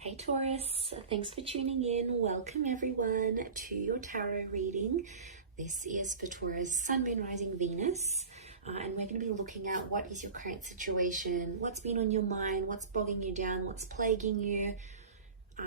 Hey Taurus, thanks for tuning in. Welcome everyone to your tarot reading. This is for Taurus, Sun, Moon, Rising, Venus. And we're going to be looking at what is your current situation, what's been on your mind, what's bogging you down, what's plaguing you,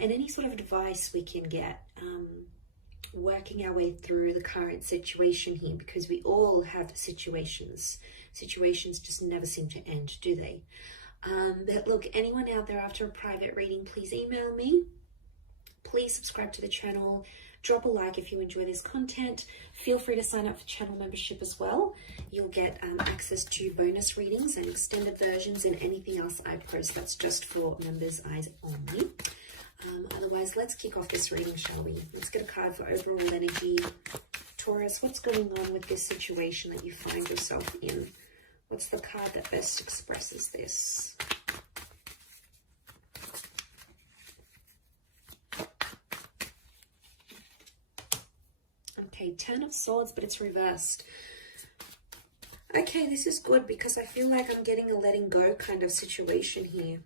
and any sort of advice we can get working our way through the current situation here, because we all have situations. Situations just never seem to end, do they? But look, anyone out there after a private reading, please email me. Please subscribe to the channel. Drop a like if you enjoy this content. Feel free to sign up for channel membership as well. You'll get access to bonus readings and extended versions and anything else I post. That's just for members' eyes only. Otherwise, let's kick off this reading, shall we? Let's get a card for overall energy. Taurus, what's going on with this situation that you find yourself in? What's the card that best expresses this? Okay, Ten of Swords, but it's reversed. Okay, this is good because I feel like I'm getting a letting go kind of situation here.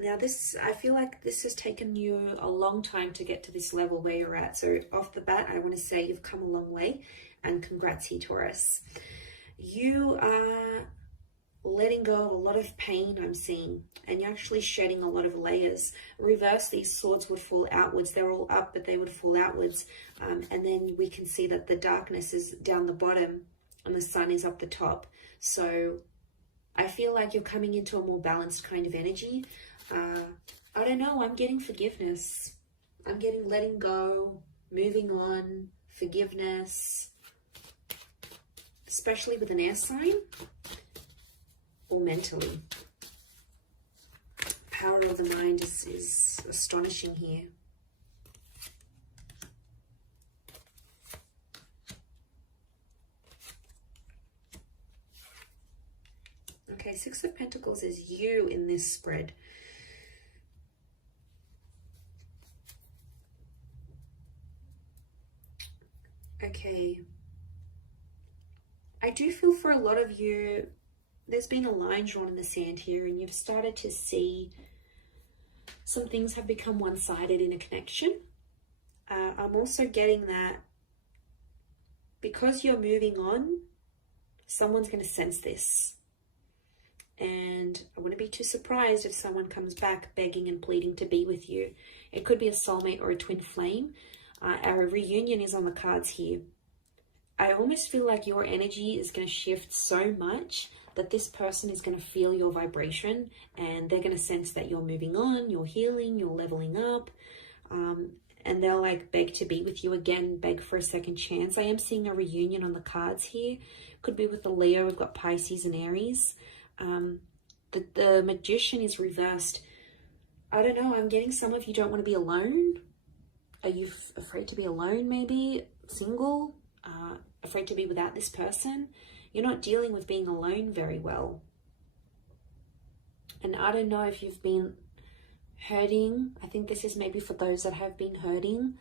Now I feel like this has taken you a long time to get to this level where you're at. So off the bat, I want to say you've come a long way, and congrats here, Taurus. You are letting go of a lot of pain, I'm seeing, and you're actually shedding a lot of layers. Reverse, these swords would fall outwards. They're all up, but they would fall outwards. And then we can see that the darkness is down the bottom and the sun is up the top. So I feel like you're coming into a more balanced kind of energy. I don't know, I'm getting forgiveness. I'm getting letting go, moving on, forgiveness, especially with an air sign or mentally. Power of the mind is astonishing here. Okay, Six of Pentacles is you in this spread. Okay, I do feel for a lot of you, there's been a line drawn in the sand here, and you've started to see some things have become one-sided in a connection. I'm also getting that because you're moving on, someone's going to sense this. And I wouldn't be too surprised if someone comes back begging and pleading to be with you. It could be a soulmate or a twin flame. Our reunion is on the cards here. I almost feel like your energy is going to shift so much that this person is going to feel your vibration, and they're going to sense that you're moving on, you're healing, you're leveling up, and they'll like beg to be with you again, beg for a second chance. I am seeing a reunion on the cards here. Could be with a Leo. We've got Pisces and Aries. The Magician is reversed. I don't know. I'm getting some of you don't want to be alone. Are you afraid to be alone, maybe? Single? Afraid to be without this person? You're not dealing with being alone very well. And I don't know if you've been hurting. I think this is maybe for those that have been hurting.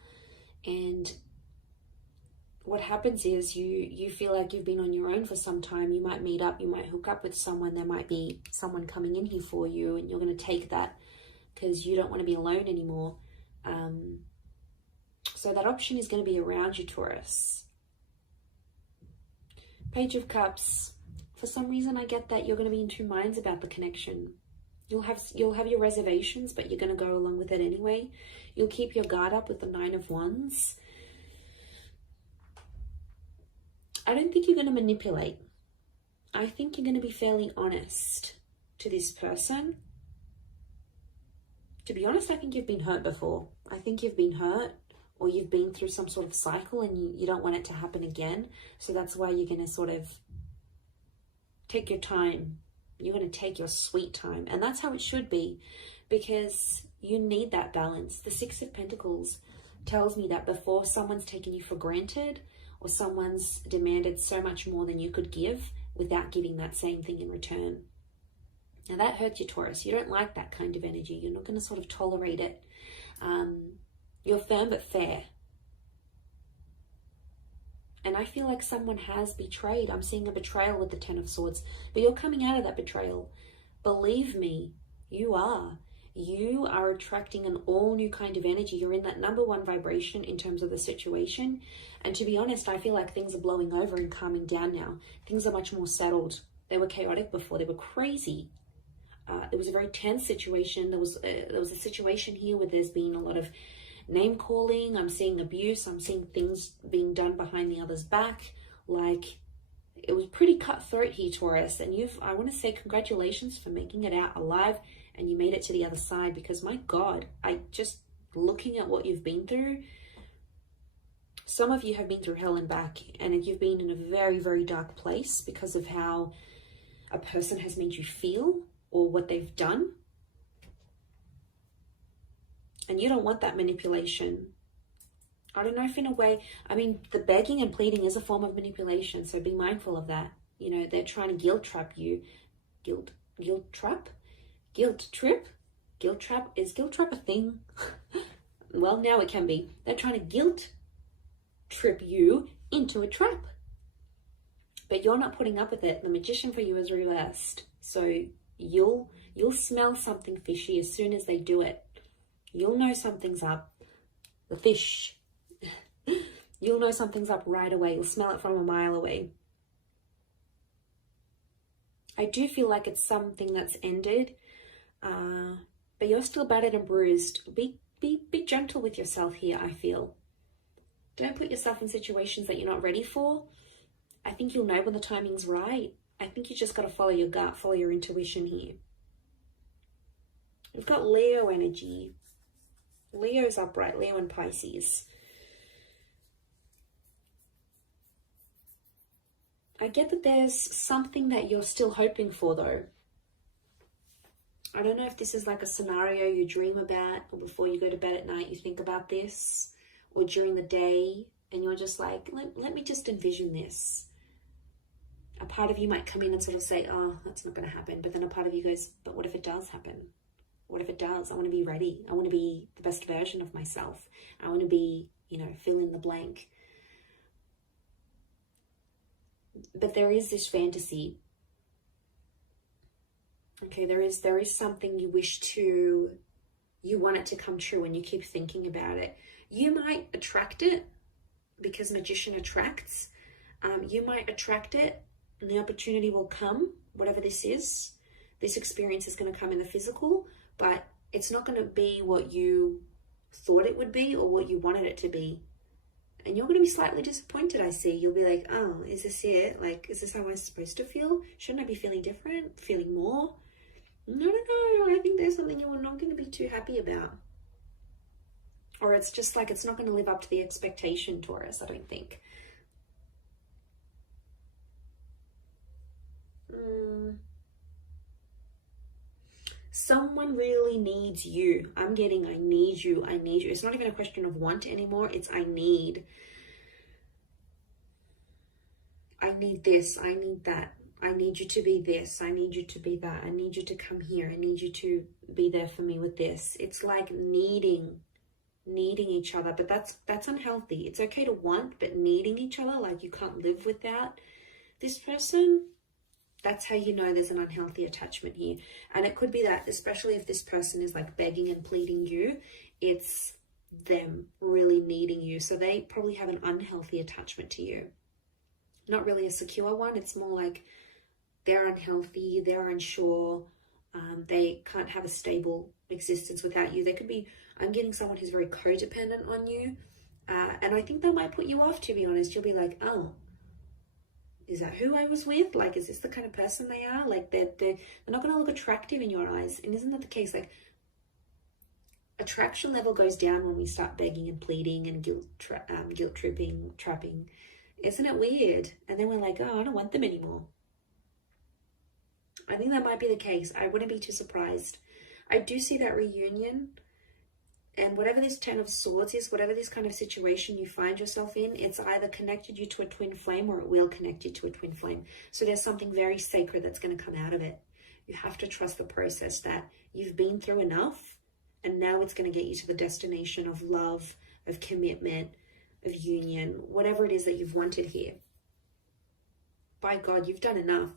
And what happens is you feel like you've been on your own for some time. You might meet up, you might hook up with someone. There might be someone coming in here for you, and you're going to take that because you don't want to be alone anymore. So that option is going to be around you, Taurus. Page of Cups. For some reason, I get that you're going to be in two minds about the connection. You'll have your reservations, but you're going to go along with it anyway. You'll keep your guard up with the Nine of Wands. I don't think you're going to manipulate. I think you're going to be fairly honest to this person. To be honest, I think you've been hurt before. I think you've been hurt, or you've been through some sort of cycle and you don't want it to happen again. So that's why you're going to sort of take your time. You're going to take your sweet time. And that's how it should be, because you need that balance. The Six of Pentacles tells me that before someone's taken you for granted, or someone's demanded so much more than you could give without giving that same thing in return. Now that hurts you, Taurus. You don't like that kind of energy. You're not going to sort of tolerate it. You're firm but fair. And I feel like someone has betrayed. I'm seeing a betrayal with the Ten of Swords. But you're coming out of that betrayal. Believe me, You are. You are attracting an all new kind of energy. You're in that number one vibration in terms of the situation. And to be honest, I feel like things are blowing over and calming down now. Things are much more settled. They were chaotic before. They were crazy. It was a very tense situation. There was a situation here where there's been a lot of name calling. I'm seeing abuse. I'm seeing things being done behind the other's back. Like, it was pretty cutthroat here, Taurus. And I want to say congratulations for making it out alive, and you made it to the other side, because my God, looking at what you've been through, some of you have been through hell and back, and you've been in a very, very dark place because of how a person has made you feel or what they've done. And you don't want that manipulation. I don't know if in a way, I mean, the begging and pleading is a form of manipulation, so be mindful of that. You know, they're trying to guilt trap you. Guilt trap? Guilt trip? Guilt trap? Is guilt trap a thing? Well, now it can be. They're trying to guilt trip you into a trap. But you're not putting up with it. The magician for you is reversed. So you'll smell something fishy as soon as they do it. You'll know something's up. The fish. You'll know something's up right away. You'll smell it from a mile away. I do feel like it's something that's ended, but you're still battered and bruised. Be gentle with yourself here, I feel. Don't put yourself in situations that you're not ready for. I think you'll know when the timing's right. I think you just got to follow your gut, follow your intuition here. We've got Leo energy. Leo's upright, Leo and Pisces. I get that there's something that you're still hoping for, though. I don't know if this is like a scenario you dream about, or before you go to bed at night you think about this, or during the day and you're just like, let me just envision this. A part of you might come in and sort of say, oh, that's not going to happen. But then a part of you goes, but what if it does happen? What if it does? I want to be ready. I want to be the best version of myself. I want to be, fill in the blank. But there is this fantasy. Okay, there is something you want it to come true, and you keep thinking about it. You might attract it because magician attracts. You might attract it and the opportunity will come, whatever this is. This experience is going to come in the physical, but it's not going to be what you thought it would be or what you wanted it to be. And you're going to be slightly disappointed, I see. You'll be like, oh, is this it? Like, is this how I'm supposed to feel? Shouldn't I be feeling different? Feeling more? No. I think there's something you're not going to be too happy about. Or it's just like it's not going to live up to the expectation, Taurus, I don't think. Someone really needs you. I'm getting I need you. It's not even a question of want anymore. It's I need. I need this. I need that. I need you to be this. I need you to be that. I need you to come here. I need you to be there for me with this. It's like needing each other, but that's unhealthy. It's okay to want, but needing each other, like you can't live without this person. That's how you know there's an unhealthy attachment here. And it could be that, especially if this person is like begging and pleading you, it's them really needing you. So they probably have an unhealthy attachment to you. Not really a secure one. It's more like they're unhealthy, they're unsure, they can't have a stable existence without you. They could be, I'm getting someone who's very codependent on you. And I think that might put you off, to be honest. You'll be like, oh, is that who I was with? Like, is this the kind of person they are? Like, they're not going to look attractive in your eyes. And isn't that the case? Like, attraction level goes down when we start begging and pleading and guilt tripping, trapping. Isn't it weird? And then we're like, oh, I don't want them anymore. I think that might be the case. I wouldn't be too surprised. I do see that reunion. And whatever this 10 of Swords is, whatever this kind of situation you find yourself in, it's either connected you to a twin flame or it will connect you to a twin flame. So there's something very sacred that's going to come out of it. You have to trust the process that you've been through enough, and now it's going to get you to the destination of love, of commitment, of union, whatever it is that you've wanted here. By God, you've done enough.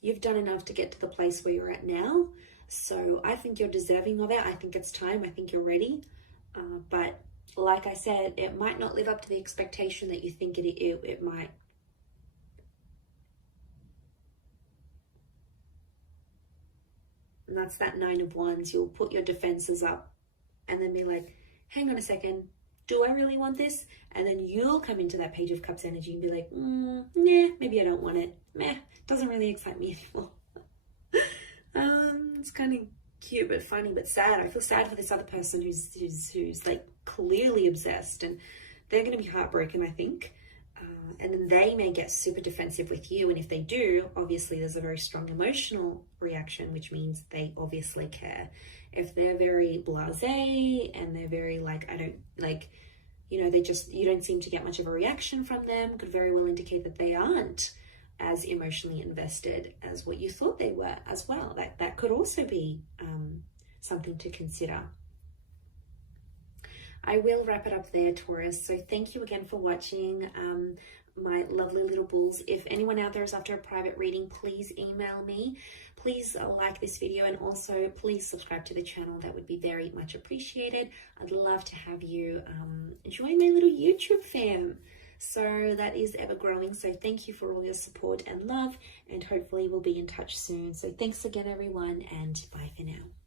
You've done enough to get to the place where you're at now. So I think you're deserving of it. I think it's time. I think you're ready. But like I said, it might not live up to the expectation that you think it might. And that's that 9 of Wands. You'll put your defenses up and then be like, hang on a second, do I really want this? And then you'll come into that Page of Cups energy and be like, nah, maybe I don't want it. Meh, doesn't really excite me anymore. It's kind of cute but funny but sad. I feel sad for this other person who's like clearly obsessed, and they're going to be heartbroken, I think. And then they may get super defensive with you, and if they do, obviously there's a very strong emotional reaction, which means they obviously care. If they're very blasé and they're very like, I don't like, you know, you don't seem to get much of a reaction from them, could very well indicate that they aren't as emotionally invested as what you thought they were as well. That could also be something to consider. I will wrap it up there, Taurus. So thank you again for watching, my lovely little bulls. If anyone out there is after a private reading, please email me. Please like this video, and also please subscribe to the channel. That would be very much appreciated. I'd love to have you join my little YouTube fam. So that is ever growing. So thank you for all your support and love, and hopefully we'll be in touch soon. So thanks again, everyone, and bye for now.